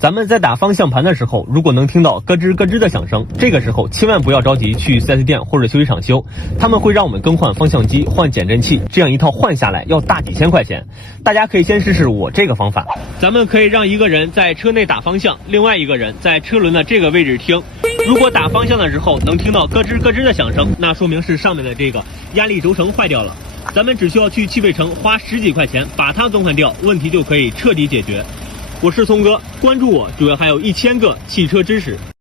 咱们在打方向盘的时候，如果能听到咯吱咯吱的响声，这个时候千万不要着急去 4S 店或者修理厂修，他们会让我们更换方向机、换减震器，这样一套换下来要大几千块钱。大家可以先试试我这个方法，咱们可以让一个人在车内打方向，另外一个人在车轮的这个位置听。如果打方向的时候能听到咯吱咯吱的响声，那说明是上面的这个压力轴承坏掉了。咱们只需要去汽配城花10几块钱把它更换掉，问题就可以彻底解决。我是聪哥，关注我，主要还有1000个汽车知识。